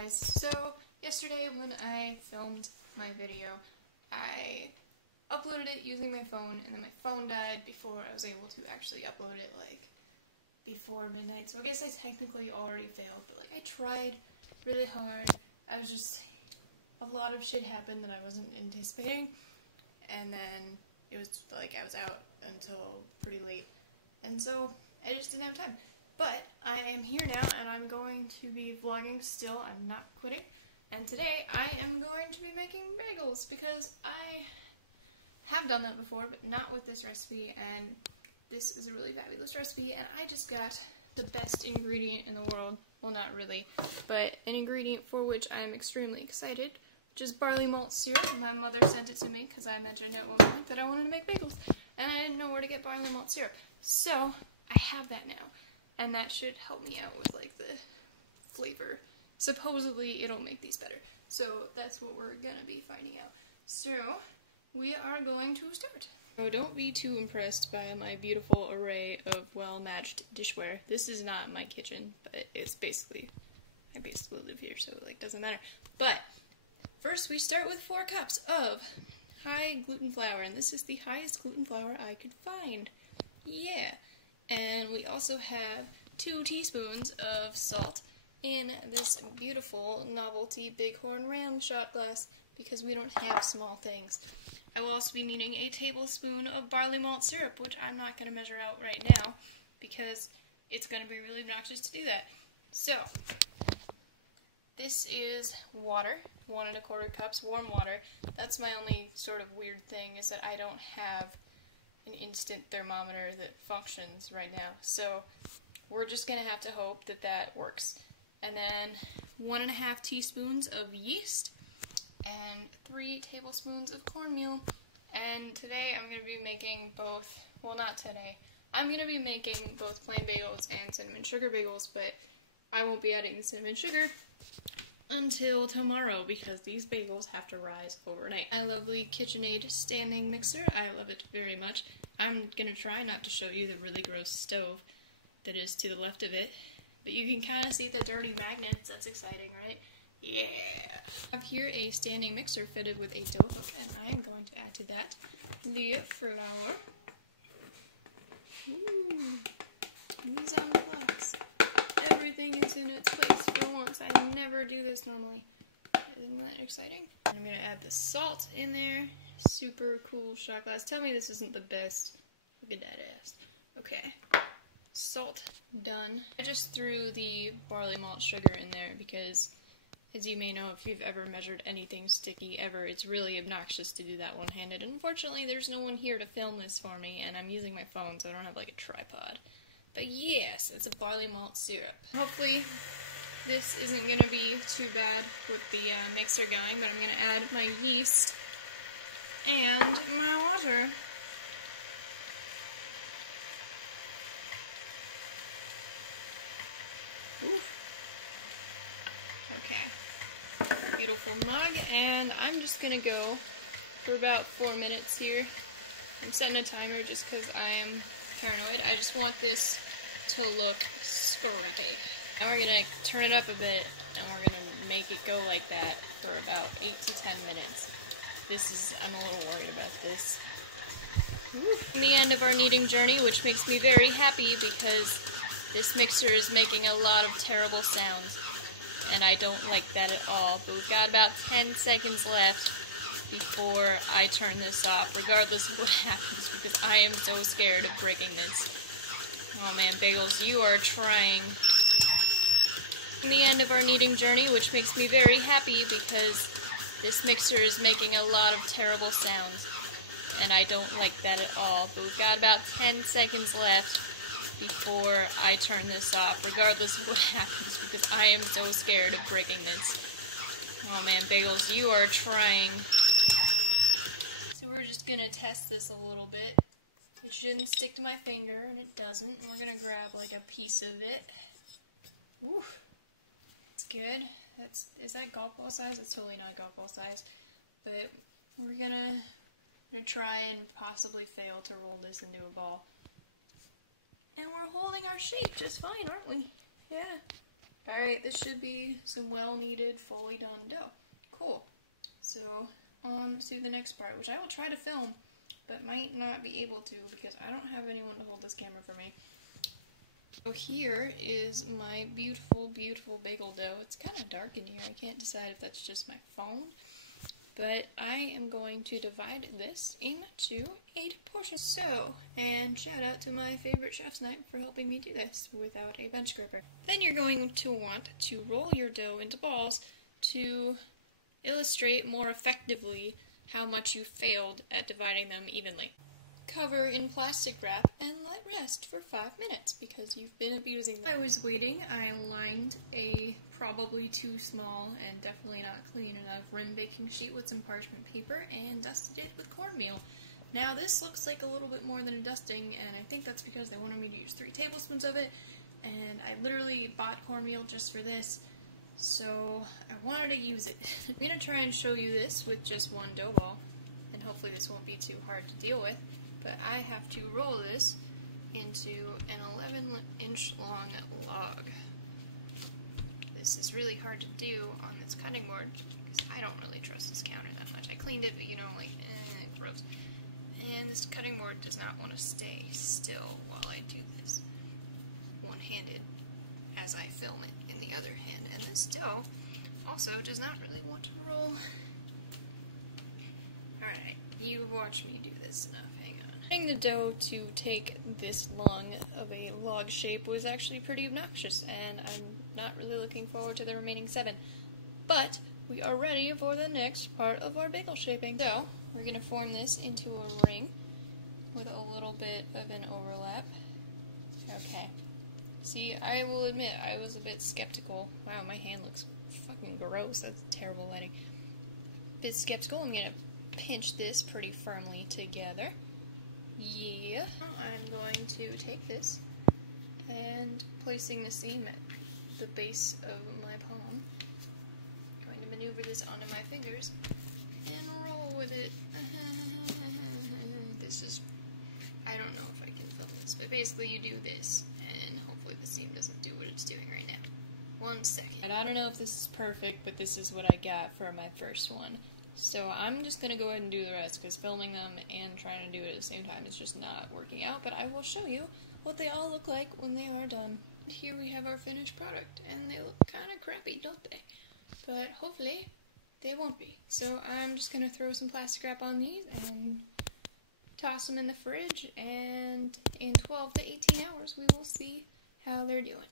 guys, so yesterday when I filmed my video, I uploaded it using my phone, and then my phone died before I was able to actually upload it, like, before midnight, so I guess I technically already failed, but, like, I tried really hard. I was just, a lot of shit happened that I wasn't anticipating, and then it was, like, I was out until pretty late, and so I just didn't have time. But I am here now, and I'm going to be vlogging still. I'm not quitting. And today, I am going to be making bagels, because I have done that before, but not with this recipe, and this is a really fabulous recipe, and I just got the best ingredient in the world. Well, not really, but an ingredient for which I'm extremely excited, which is barley malt syrup. My mother sent it to me, because I mentioned at one point that I wanted to make bagels, and I didn't know where to get barley malt syrup. So, I have that now. And that should help me out with, like, the flavor. Supposedly, it'll make these better. So, that's what we're gonna be finding out. So, we are going to start. So, don't be too impressed by my beautiful array of well-matched dishware. This is not my kitchen, but it's basically, I basically live here, so, like, doesn't matter. But, first we start with 4 cups of high gluten flour, and this is the highest gluten flour I could find. Yeah. And we also have 2 teaspoons of salt in this beautiful novelty Bighorn Ram shot glass, because we don't have small things. I will also be needing a tablespoon of barley malt syrup, which I'm not going to measure out right now, because it's going to be really obnoxious to do that. So, this is water, 1 1/4 cups, warm water. That's my only sort of weird thing, is that I don't have an instant thermometer that functions right now, so we're just gonna have to hope that that works. And then 1 1/2 teaspoons of yeast and 3 tablespoons of cornmeal. And today I'm gonna be making both, well, not today, I'm gonna be making both plain bagels and cinnamon sugar bagels, but I won't be adding the cinnamon sugar until tomorrow, because these bagels have to rise overnight. My lovely KitchenAid standing mixer, I love it very much. I'm gonna try not to show you the really gross stove that is to the left of it, but you can kind of see the dirty magnets. That's exciting, right? Yeah! I have here a standing mixer fitted with a dough hook, and I am going to add to that the flour. Ooh, these on the blocks. Everything is in its place for once. I never do this normally. Isn't that exciting? And I'm going to add the salt in there. Super cool shot glass. Tell me this isn't the best. Look at that ass. Okay. Salt done. I just threw the barley malt sugar in there because, as you may know, if you've ever measured anything sticky ever, it's really obnoxious to do that one-handed. Unfortunately, there's no one here to film this for me, and I'm using my phone, so I don't have, like, a tripod. But yes, it's a barley malt syrup. Hopefully this isn't going to be too bad with the mixer going, but I'm going to add my yeast and my water. Oof. Okay. Beautiful mug, and I'm just going to go for about 4 minutes here. I'm setting a timer just because I am paranoid. I just want this to look scrumpy. Now we're going to turn it up a bit, and we're going to make it go like that for about 8 to 10 minutes. I'm a little worried about this. In the end of our kneading journey, which makes me very happy because this mixer is making a lot of terrible sounds, and I don't like that at all. But we've got about 10 seconds left before I turn this off, regardless of what happens, because I am so scared of breaking this. Oh man, Bagels, you are trying. In the end of our kneading journey, which makes me very happy because this mixer is making a lot of terrible sounds, and I don't like that at all. But we've got about 10 seconds left before I turn this off, regardless of what happens, because I am so scared of breaking this. Oh man, Bagels, you are trying. So we're just gonna test this a little bit. It shouldn't stick to my finger, and it doesn't. We're gonna grab like a piece of it. Ooh, it's good. Is that golf ball size? It's totally not golf ball size. But we're gonna try and possibly fail to roll this into a ball. And we're holding our shape just fine, aren't we? Yeah. Alright, this should be some well-needed, fully done dough. Cool. So, on to the next part, which I will try to film, but might not be able to because I don't have anyone to hold this camera for me. So here is my beautiful, beautiful bagel dough. It's kind of dark in here. I can't decide if that's just my phone. But I am going to divide this into 8 portions. So, and shout out to my favorite chef's knife for helping me do this without a bench scraper. Then you're going to want to roll your dough into balls to illustrate more effectively how much you failed at dividing them evenly. Cover in plastic wrap and let rest for 5 minutes because you've been abusing them. I was waiting, I lined a probably too small and definitely not clean enough rim baking sheet with some parchment paper and dusted it with cornmeal. Now this looks like a little bit more than a dusting, and I think that's because they wanted me to use 3 tablespoons of it, and I literally bought cornmeal just for this, so I wanted to use it. I'm going to try and show you this with just one dough ball, and hopefully this won't be too hard to deal with. But I have to roll this into an 11-inch long log. This is really hard to do on this cutting board because I don't really trust this counter that much. I cleaned it, but you know, like, gross. And this cutting board does not want to stay still while I do this one-handed as I film it in the other hand. And this dough also does not really want to roll. Alright, you watch me do this enough. Hang on. Getting the dough to take this long of a log shape was actually pretty obnoxious, and I'm not really looking forward to the remaining 7. But we are ready for the next part of our bagel shaping. So, we're going to form this into a ring with a little bit of an overlap. Okay. See, I will admit, I was a bit skeptical. Wow, my hand looks fucking gross. That's terrible lighting. A bit skeptical. I'm going to pinch this pretty firmly together. Yeah. I'm going to take this and placing the seam at the base of my palm. I'm going to maneuver this onto my fingers and roll with it. This is, I don't know if I can film this, but basically you do this and hopefully the seam doesn't do what it's doing right now. 1 second. And I don't know if this is perfect, but this is what I got for my first one. So I'm just going to go ahead and do the rest, because filming them and trying to do it at the same time is just not working out, but I will show you what they all look like when they are done. Here we have our finished product, and they look kind of crappy, don't they? But hopefully they won't be. So I'm just going to throw some plastic wrap on these and toss them in the fridge, and in 12 to 18 hours we will see how they're doing.